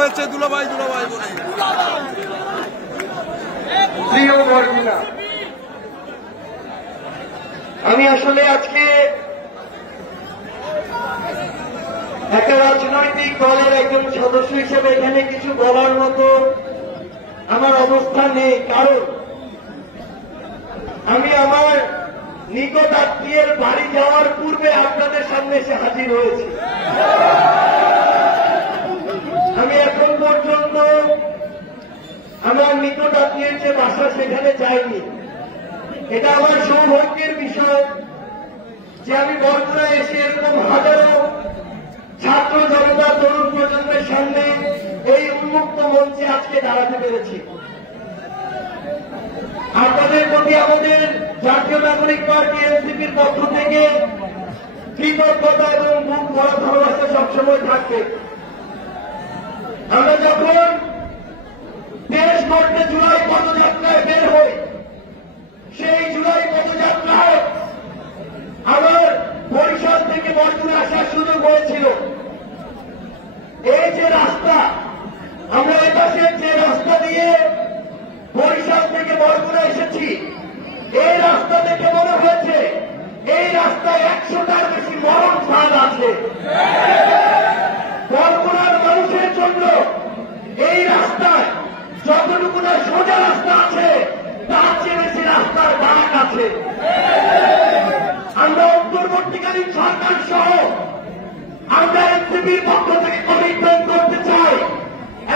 হয়েছে দুলাভাই দুলাভাই প্রিয় বরগুনা, আমি আসলে আজকে একটা রাজনৈতিক দলের একজন সদস্য হিসেবে এখানে কিছু বলার মতো আমার অবস্থান নেই, কারণ আমি আমার নিকট আত্মীয়ের বাড়ি যাওয়ার পূর্বে আপনাদের সামনে এসে হাজির হয়েছি। আমি এখন পর্যন্ত আমার নিকট আত্মীয়ের যে বাসা সেখানে যাইনি। এটা আমার সৌভাগ্যের বিষয় যে আমি বরগুনায় এসে এরকম হাজারো ছাত্র জনতা তরুণ প্রজন্মের সামনে এই উন্মুক্ত মঞ্চে আজকে দাঁড়াতে পেরেছি। আপনাদের প্রতি আমাদের জাতীয় নাগরিক পার্টি এনসিপির পক্ষ থেকে কৃতজ্ঞতা এবং বুক ভরা ভালোবাসা সবসময় থাকবে। আমরা যখন দেশ গড়তে জুলাই পদযাত্রায় বের হই, সেই জুলাই পদযাত্রায় আমার বরিশাল থেকে বরগুনা আসার সুযোগ হয়েছিল। এই যে রাস্তা, আমরা এপাশের যে রাস্তা দিয়ে বরিশাল থেকে বরগুনা এসেছি, এই রাস্তা দেখে মনে হয়েছে এই রাস্তায় 100টার বেশি মরণ ফাঁদ আছে। বরগুনার মানুষের জন্য এই রাস্তায় যতটুকু না সোজা রাস্তা আছে, তার চেয়ে বেশি রাস্তার বাঁক আছে। আমরা অন্তর্বর্তীকালীন সরকার সহ আমরা এনসিপির পক্ষ থেকে কমিটমেন্ট করতে চাই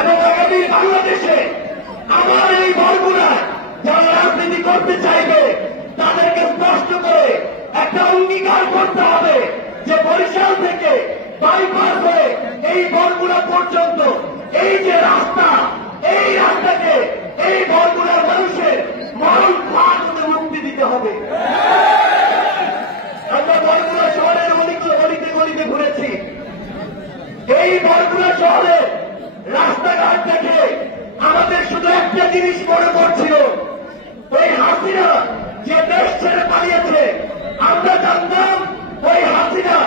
এবং আগামী বাংলাদেশে আমার এই বরগুনায় যারা রাজনীতি করতে চাইবে তাদেরকে স্পষ্ট করে একটা অঙ্গীকার করতে হবে যে বরিশাল থেকে বাইপাস হয়ে এই বরগুনা পর্যন্ত এই যে রাস্তা, এই রাস্তাকে এই বরগুনার মানুষের মরণ ফাঁদ হতে মুক্তি দিতে হবে। আমরা বরগুনা শহরের গলিতে গলিতে ঘুরেছি। এই বরগুনা শহরে রাস্তাঘাট দেখে আমাদের শুধু একটা জিনিস মনে পড়ছিল, ওই হাসিনা যে দেশ ছেড়ে পালিয়েছে, আমরা জানতাম ওই হাসিনা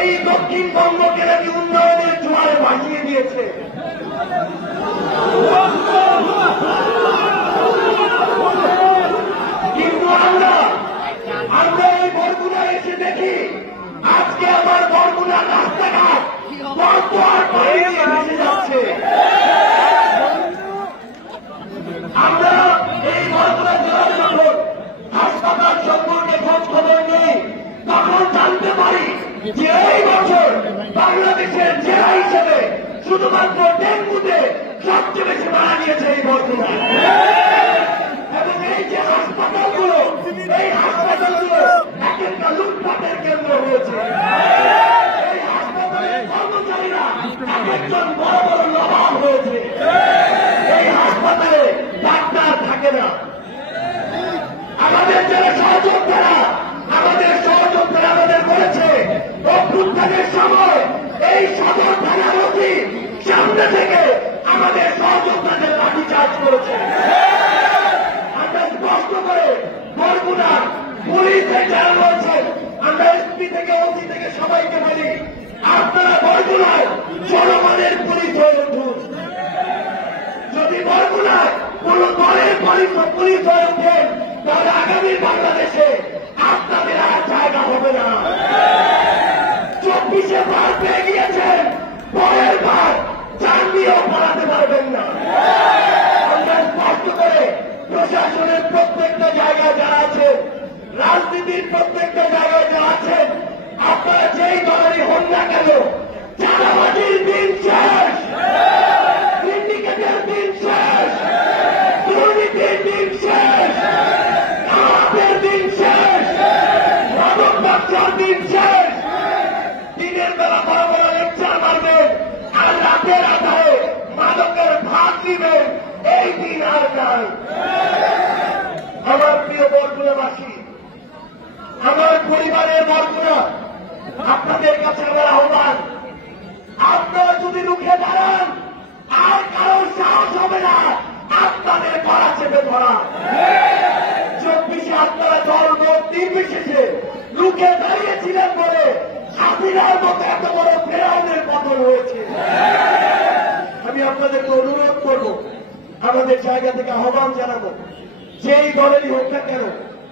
এই দক্ষিণবঙ্গকে নাকি উন্নয়নের জোয়ারে ভাসিয়ে দিয়েছে। কিন্তু আমরা এই বরগুনা এসে দেখি আজকে আমার বরগুনার রাস্তাঘাট ভেসে যাচ্ছে। আমরা এই বরগুনা জেলার যখন হাসপাতাল সম্পর্কে খোঁজ খবর নেই, তখন জানতে পারি যে এই বছর বাংলাদেশের জেলা হিসেবে শুধুমাত্র ডেঙ্গুতে সবচেয়ে বেশি মারা গিয়েছে এই বরগুনা। এবং এই যে হাসপাতালগুলো, এই হাসপাতালগুলো এক একটা লুটপাটের কেন্দ্র হয়েছে। এই হাসপাতালের কর্মচারীরা এক একজন বড় বড় নবাব হয়েছে। এই হাসপাতালে ডাক্তার থাকে না। আমাদের যারা সহযোদ্ধারা আমাদের বলেছে অভ্যুত্থানের সময় এই সদর থানার অতি সামনে থেকে আমাদের সহযোদ্ধাদের লাঠিচার্জ করেছে। আমরা স্পষ্ট করে বরগুনার পুলিশের যারা রয়েছেন, আমরা এসপি থেকে ওসি থেকে সবাইকে বলি, আপনারা বরগুনায় জনগণের পুলিশ হয়ে উঠুন। যদি বরগুনায় কোন দলের পুলিশ হয়ে উঠেন, তাহলে আগামী বাংলাদেশে আপনাদের আর জায়গা হবে না। 24-এ বার পেয়ে গিয়েছেন, পরের বার চাকরিও পালাতে পারবেন না। আমরা স্পষ্ট করে প্রশাসনের প্রত্যেকটা জায়গায় যারা আছেন, রাজনীতির প্রত্যেকটা জায়গায় যারা আছেন, আপনারা যেই দলেরই হন না কেন, চাঁদাবাজির দিন শেষ, সিন্ডিকেটের দিন শেষ, দুর্নীতির দিন শেষ, কামাতের দিন শেষ, মাদক ব্যবসার দিন শেষ। দিনের বেলা বড় বড় লেকচার মারবেন আর রাতের আধারে মাদকের ভাগ দিবেন, এই দিন আর নাই। আমার প্রিয় বরগুনাবাসী, আমার পরিবারের বরগুনা, আপনাদের কাছে আমার আহ্বান, আপনারা যদি রুখে দাঁড়ান আর কারোর সাহস হবে না আপনাদের গলা চেপে ধরা। 24-এ আপনারা দল মত নির্বিশেষে রুখে দাঁড়িয়েছিলেন বলে হাসিনার মতো এত বড় ফেরাউনের পতন হয়েছে। আমি আপনাদেরকে অনুরোধ করব, আমাদের জায়গা থেকে আহ্বান জানাবো, যেই দলেরই হোক না কেন,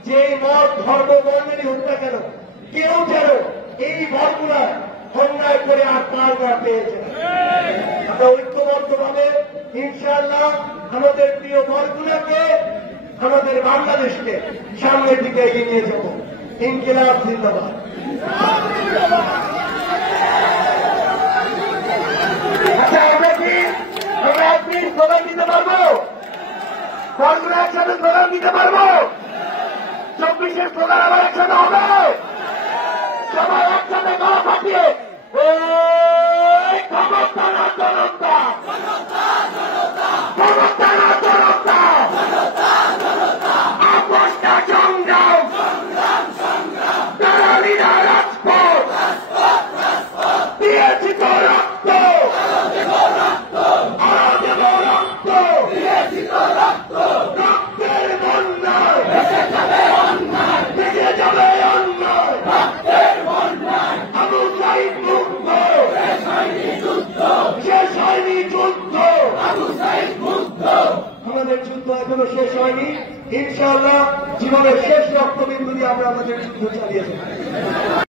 যেই মত ধর্ম বর্ণেরই হোক না কেন, কেউ যেন এই বলগুলা অন্যায় করে আর পার না পেয়েছে। আমরা ঐক্যবদ্ধভাবে ইনশাআল্লাহ আমাদের প্রিয় দলগুলোকে, আমাদের বাংলাদেশকে সামনের দিকে এগিয়ে নিয়ে যাব। ইনকিলাব জিন্দাবাদ। আচ্ছা, আমরা একদিন স্লোগান দিতে পারবো? দলগুলো একসাথে স্লোগান দিতে পারবো? 24-এর স্লোগান আবার একসাথে হবে? সবাই একসাথে গলা ফাটিয়ে ক্ষমতা না জনতা, ক্ষমতা না জনতা, আপোষটা সংগ্রাম, দালালিরা রাজপথ, দিয়েছি তো রক্ত, আরো দেব রক্ত, রক্তের বন্যায় ভেসে যাবে অন্যায়, আবু সাইদ মুক্ত, শেষ হয়নি যুদ্ধ, আমাদের যুদ্ধ এখনো শেষ হয়নি। ইনশাআল্লাহ জীবনের শেষ রক্তবিন্দু দিয়ে আমরা আমাদের যুদ্ধ চালিয়ে যাব।